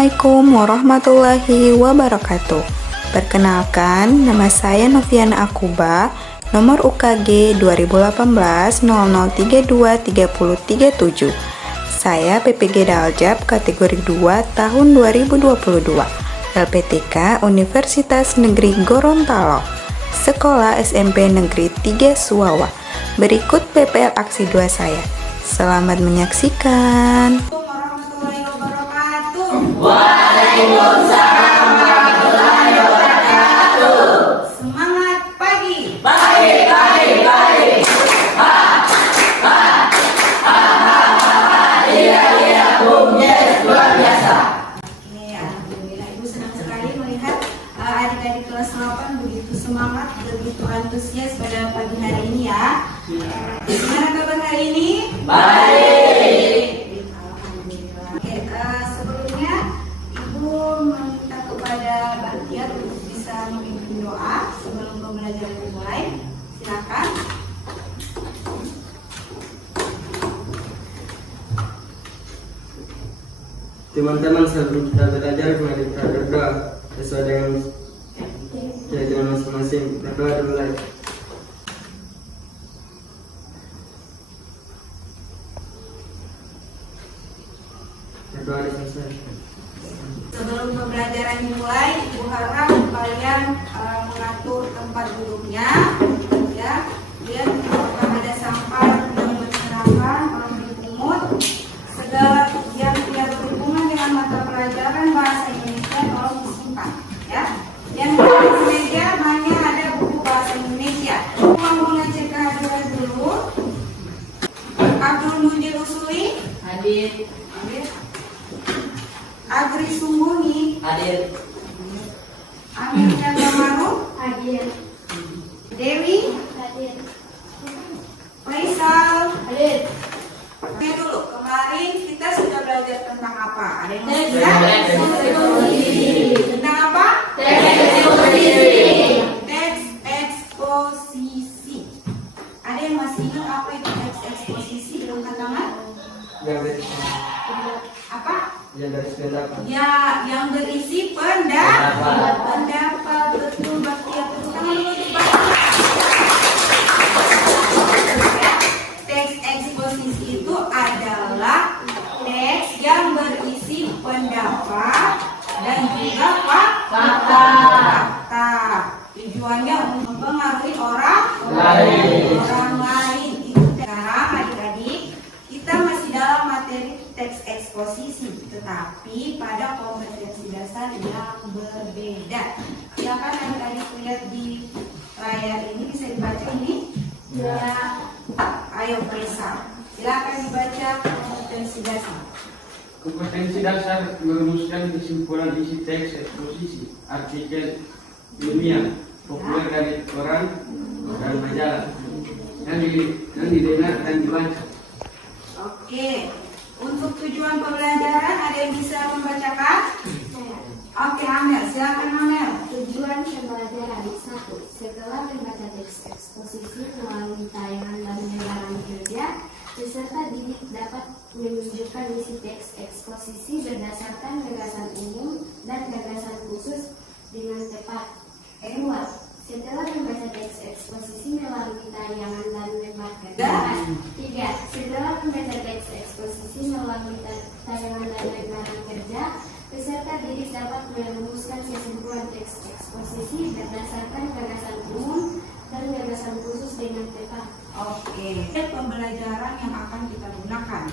Assalamualaikum warahmatullahi wabarakatuh. Perkenalkan, nama saya Noviana Akuba, nomor UKG 2018-0032-3037. Saya PPG Daljab kategori 2 tahun 2022, LPTK Universitas Negeri Gorontalo, Sekolah SMP Negeri 3 Suwawa. Berikut PPL Aksi 2 saya. Selamat menyaksikan. Waalaikumsalam warahmatullahi wabarakatuh. Semangat pagi. Baik, baik, baik. Ha, ha, ha, ha, ha. Iya, iya, bum, yes, luar biasa. Oke, alhamdulillah Ibu senang sekali melihat adik-adik kelas 8 begitu semangat, begitu antusias pada pagi hari ini ya. Gimana kabar hari ini? Baik. Alhamdulillah. Oke, sebelumnya Ibu meminta kepada Bakia untuk bisa memimpin doa sebelum pembelajaran dimulai. Silakan. Teman-teman, sebelum kita belajar, mari kita berdoa sesuai dengan keyakinan masing-masing. Berdoa dimulai. Berdoa selesai. Sebelum pembelajaran dimulai, Ibu harap kalian mengatur tempat duduknya, ya. Biar apakah ada sampah yang berserakan, orang dipungut, segala yang tidak berhubungan dengan mata pelajaran bahasa Indonesia tolong disimpan, ya. Yang di meja hanya ada buku bahasa Indonesia. Mau mengecek kehadiran dulu. Abdul Mujid Usuli, Hadir. hadir. Agri Sumbuni, Hadir. Amin Yagamaru, Hadir. Dewi, Hadir. Faisal, Hadir. Oke dulu, kemarin kita sudah belajar tentang apa? Ada yang masih Teks ingat? eksposisi. Tentang apa? Teks eksposisi. Teks eksposisi. Ada yang masih ingat apa itu teks eksposisi? Angkat tangan. Apa? Yang dari pendapat. Ya, yang berisi pendapat. Betul, Bakti. Tepuk tangan dulu untuk Bakti. Teks eksposisi itu adalah teks yang berisi pendapat dan juga fakta. Tujuannya untuk mempengaruhi orang lain. Itu sekarang adik-adik, kita masih dalam materi teks eksposisi, tetapi pada kompetensi dasar yang berbeda. Silakan adik-adik lihat di layar ini, bisa dibaca ini? Ya. Ayo Faisal, silakan dibaca kompetensi dasar. Kompetensi dasar merumuskan kesimpulan isi teks eksposisi, artikel ilmiah, populer dari koran dan majalah yang didengar dan dibaca. Oke, untuk tujuan pembelajaran ada yang bisa membacakan? Oke, Amel, silakan Amel. Tujuan pembelajaran 1. Setelah membaca teks eksposisi melalui tayangan dan lembaran kerja, peserta didik dapat menunjukkan isi teks eksposisi berdasarkan gagasan umum dan gagasan khusus dengan tepat. 2. Setelah membaca teks eksposisi melalui tayangan dan lembar kerja. 3. Setelah membaca teks eksposisi melalui tayangan dan lembaran kerja, peserta didik dapat merumuskan kesimpulan teks eksposisi berdasarkan gagasan umum dan gagasan khusus dengan tepat. Oke, pembelajaran yang akan kita gunakan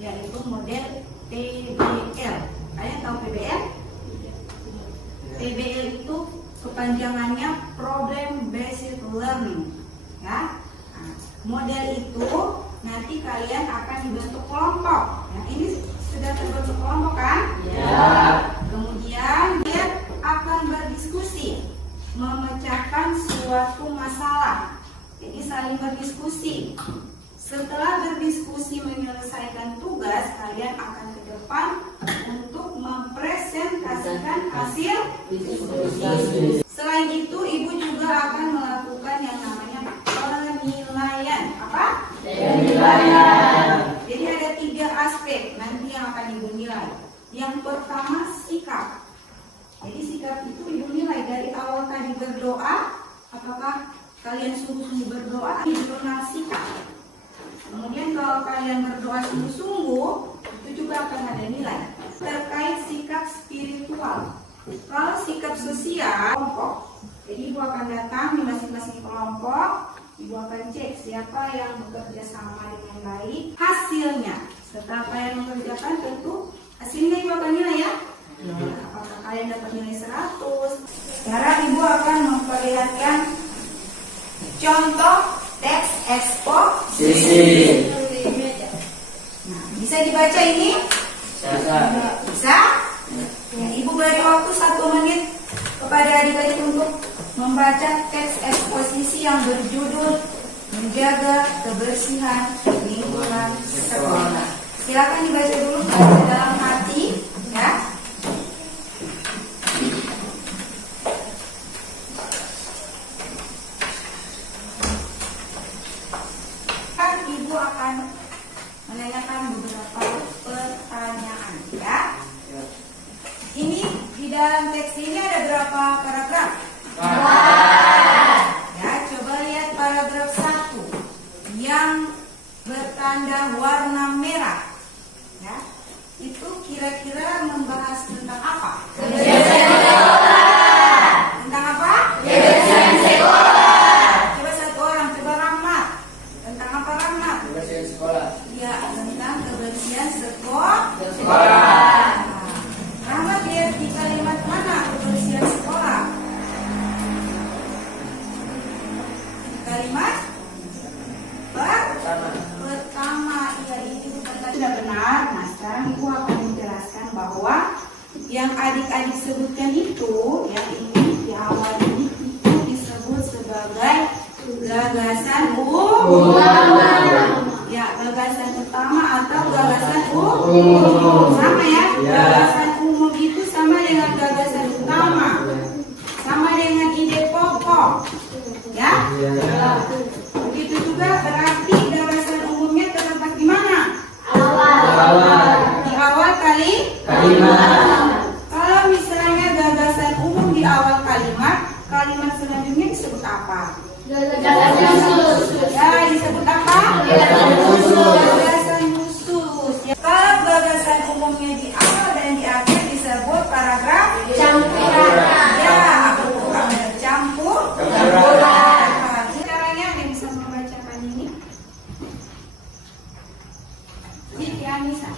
yaitu model PBL. Kalian tahu PBL? PBL itu kepanjangannya Problem Based Learning, ya. Nah, model itu nanti kalian akan dibentuk kelompok. Nah, ini sudah terbentuk kelompok kan? Ya. Kemudian dia akan berdiskusi, memecahkan suatu masalah. Jadi saling berdiskusi. Setelah berdiskusi menyelesaikan tugas, kalian akan ke depan untuk mempresentasikan hasil diskusi. Selain itu, Ibu juga akan melakukan yang namanya penilaian. Apa? Penilaian. Jadi ada 3 aspek nanti yang akan Ibu nilai. Yang pertama sikap. Jadi sikap itu ibu nilai dari awal tadi berdoa, apakah kalian sungguh-sungguh berdoa, ini jurnal sikap. Kemudian kalau kalian berdoa sungguh-sungguh, itu juga akan ada nilai. Terkait sikap spiritual. Kalau sikap sosial, kelompok. Jadi ibu akan datang di masing-masing kelompok, ibu akan cek siapa yang bekerja sama dengan baik. Hasilnya, setelah kalian mengerjakan tentu hasilnya ibu akan nilai ya. Apakah kalian dapat nilai 100? Sekarang ibu akan memperlihatkan contoh teks eksposisi. Nah, bisa dibaca ini? Bisa? Ya, ibu beri waktu 1 menit kepada adik-adik untuk membaca teks eksposisi yang berjudul Menjaga Kebersihan Lingkungan Sekolah. Silakan dibaca dulu dalam hati, ya. Kan ibu akan menanyakan beberapa pertanyaan, ya. Ini di dalam teks ini ada berapa paragraf? Ya, coba lihat paragraf 1 yang bertanda warna merah. Ya, itu kira-kira membahas tentang apa? Tentang apa? Kebersihan sekolah. Coba satu orang, coba Rahmat. Tentang apa Rahmat? Kebersihan sekolah. Ya, tentang kebersihan sekolah. Rahmat lihat di kalimat mana kebersihan sekolah? Kalimat pertama, ya itu sudah benar. Nah, sekarang ibu akan menjelaskan bahwa yang adik-adik sebutkan itu, yang ini di awal ini itu disebut sebagai gagasan utama. Ya, gagasan utama atau gagasan umum. Sama ya? Gagasan umum itu sama dengan gagasan utama. Sama dengan ide pokok. Ya? Begitu juga berarti gagasan umumnya terletak di mana? Di awal kalimat. Kalau misalnya gagasan umum di awal kalimat, kalimat selanjutnya disebut apa? Gagasan khusus. Ya, disebut apa? Gagasan khusus. Ya, kalau gagasan umumnya di awal dan di akhir disebut paragraf Campuran. Ya, campur. Caranya yang bisa membacakan ini. Siti Anissa.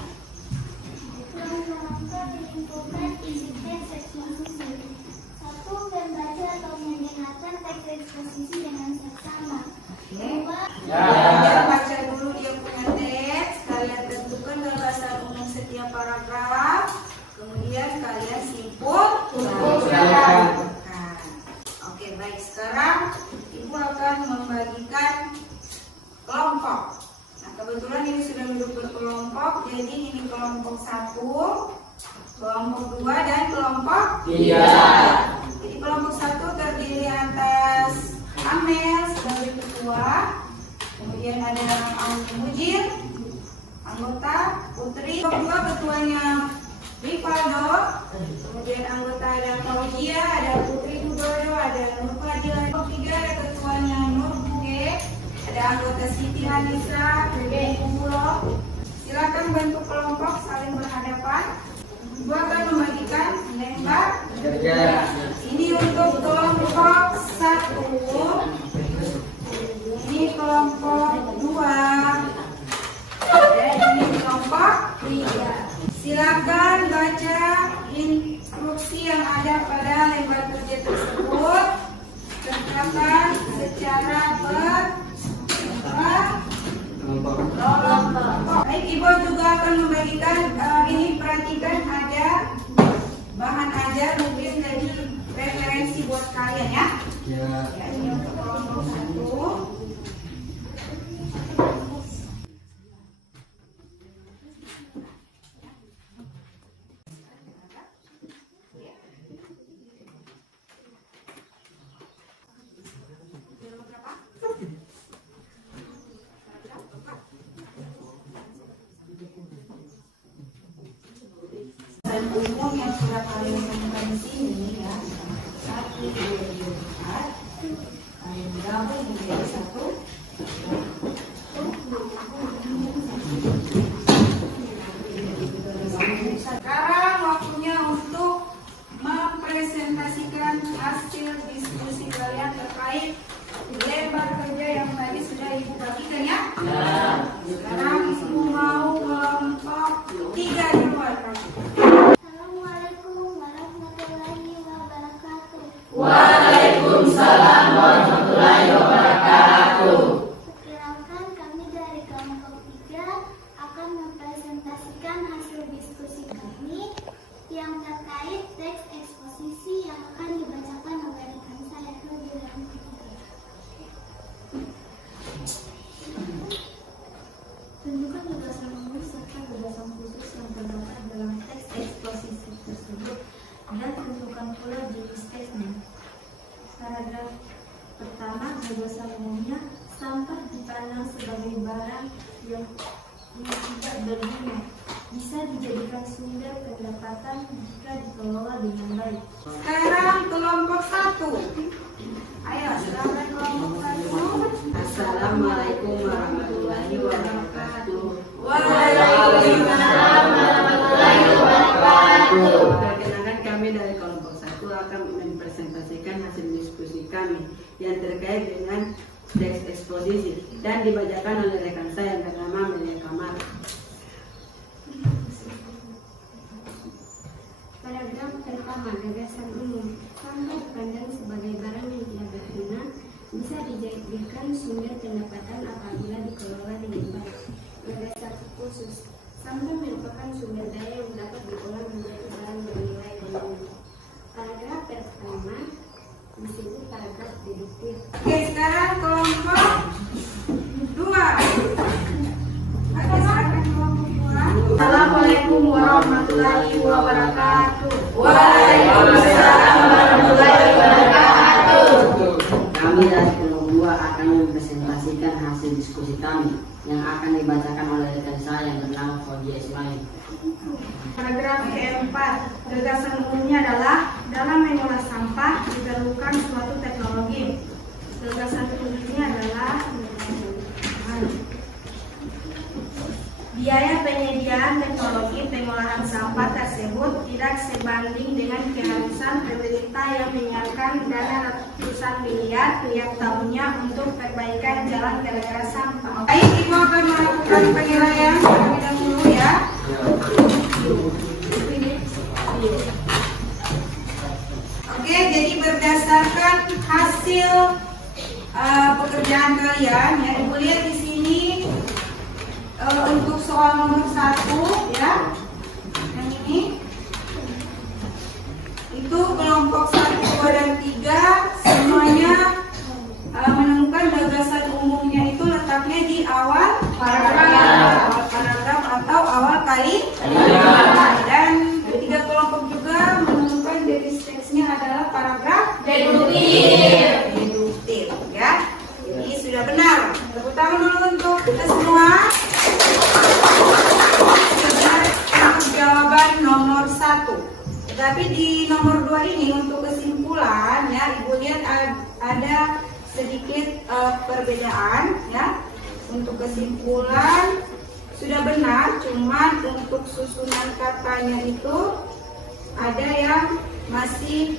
Langkah-langkah menyimpulkan isi teks eksposisi. 1. Membaca atau mendengarkan teks eksposisi dengan seksama. Kalian baca dulu dia punya teks. Kalian tentukan gagasan umum setiap paragraf. Kemudian kalian simpulkan. Oke, baik. Sekarang ibu akan membagikan kelompok. Nah, kebetulan ini sudah duduk berkelompok. Jadi ini kelompok 1, kelompok 2, dan kelompok 3. Jadi kelompok 1 terdiri atas Amel sebagai ketua, kemudian ada Aung Mujir, anggota Putri, kelompok 2 ketuanya Rivaldo, kemudian anggota ada Fauzia, ada Putri Hudoyo, ada Nur Fadila, kelompok 3 ada ketuanya Nur Buge, ada anggota Siti Anissa, Bebe Kumulo. Silakan bentuk kelompok saling berhadapan. Ibu akan membagikan lembar. Ini untuk kelompok 1, ini kelompok 2, dan ini kelompok 3. Silakan baca instruksi yang ada pada lembar kerja tersebut. Kerjakan secara berkelompok. Baik, ibu juga akan membagikan ini, perhatikan ada bahan ajar mungkin jadi referensi buat kalian ya. Ya, ini untuk kelompok 1. dan umum yang sudah kalian temukan di sini ya. 1, 2, 3, 4. Kalian gabung menjadi satu. Sekarang waktunya untuk mempresentasikan hasil diskusi kalian terkait lembar kerja yang tadi sudah Ibu bagikan ya. Sekarang Ibu mau kelompok 3 dimulai. Assalamualaikum warahmatullahi wabarakatuh. Waalaikumsalam warahmatullahi wabarakatuh. Perkenalkan, kami dari kelompok 3 akan mempresentasikan hasil diskusi kami yang terkait teks eksposisi yang akan dibacakan oleh rekan saya dalam ketiga. Tunjukkan batasan umum serta batasan khusus yang terdapat dalam teks eksposisi tersebut dan tentukan pula jenis teksnya. Paragraf pertama, batasan umumnya, sampah dipandang sebagai barang yang tidak berguna, bisa dijadikan sumber pendapatan jika dikelola dengan baik. Sekarang kelompok 1. Ayo, silakan kelompok 1. Assalamualaikum warahmatullahi wabarakatuh. Waalaikumsalam warahmatullahi wabarakatuh. Perkenalkan, kami dari kelompok 1 akan mempresentasikan hasil diskusi kami yang terkait dengan teks eksposisi dan dibacakan oleh rekan saya yang bernama Melia Kamar. Paragraf pertama, gagasan umum. Sampah dipandang sebagai barang yang tidak berguna, bisa dijadikan sumber pendapatan apabila dikelola dengan baik. Gagasan khusus. Sampah merupakan sumber daya yang dapat diolah menjadi barang bernilai ekonomi. Paragraf pertama disebut paragraf deduktif. Oke, sekarang kelompok 2. Oke, silakan kelompok 2. Assalamualaikum warahmatullahi wabarakatuh. Waalaikumsalam warahmatullahi wabarakatuh. Kami dari kelompok 2 akan mempresentasikan hasil diskusi kami yang akan dibacakan oleh rekan saya yang bernama Fauzia Ismail. Paragraf 4. Gagasan umumnya adalah dalam mengolah sampah diperlukan suatu teknologi. Gagasan khususnya adalah biaya penyediaan teknologi pengolahan sampah tersebut tidak sebanding dengan keharusan pemerintah yang menyiapkan dana ratusan miliar tiap tahunnya untuk perbaikan jalan gara-gara sampah. Baik, Ibu akan melakukan penilaian terlebih dahulu ya. Oke, jadi berdasarkan hasil pekerjaan kalian ya, Ibu lihat di sini untuk soal nomor 1 ya, yang ini itu kelompok 1, 2, dan 3 semuanya menemukan gagasan umumnya itu letaknya di awal paragraf atau awal kalimat. Dan ketiga kelompok juga menemukan jenis teksnya adalah paragraf deduktif ya. Jadi sudah benar. Tepuk tangan dulu untuk kita semua. Benar untuk jawaban nomor 1. Tetapi di nomor 2 ini untuk kesimpulan ya, Ibu lihat ada sedikit perbedaan ya. Untuk kesimpulan sudah benar, cuman untuk susunan katanya itu ada yang masih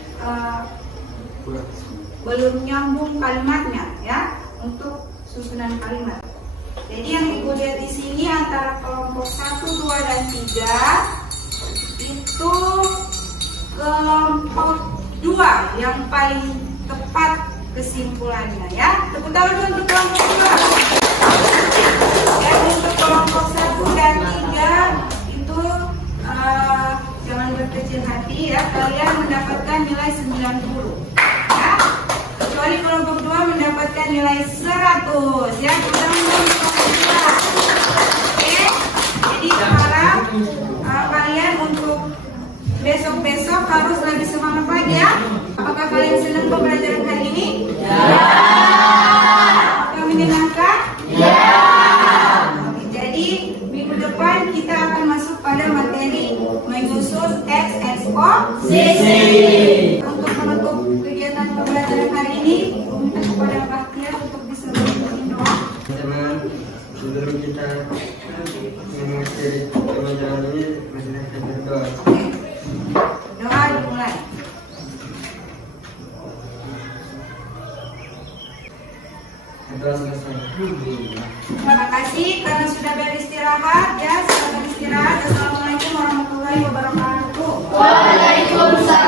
belum nyambung kalimatnya ya, untuk susunan kalimat. Jadi yang Ibu lihat di sini antara kelompok 1, 2, dan 3 itu kelompok 2 yang paling tepat kesimpulannya ya. Tepuk tangan untuk kelompok 2. Dan untuk kelompok 1 dan 3 itu jangan berkecil hati ya, kalian mendapatkan nilai 90 ya. Kecuali kelompok 2 mendapatkan nilai 100 ya. Kita untuk kelompok 2. Oke. Jadi sekarang kalian untuk besok-besok harus lebih semangat lagi ya. Apakah kalian senang pembelajaran hari ini? Ya. Apakah menyenangkan? Ya. Oke, jadi minggu depan kita akan masuk pada materi menyusun eksposisi. Untuk menutup kegiatan pembelajaran hari ini, meminta kepada Pak Tiar untuk bisa membacakan doa. Teman-teman, sebelum kita mengakhiri pembelajaran ini, masih kita berdoa. Doa dimulai. Doa selesai. Terima kasih karena sudah beristirahat ya. Selamat beristirahat. Assalamualaikum warahmatullahi wabarakatuh. Waalaikumsalam.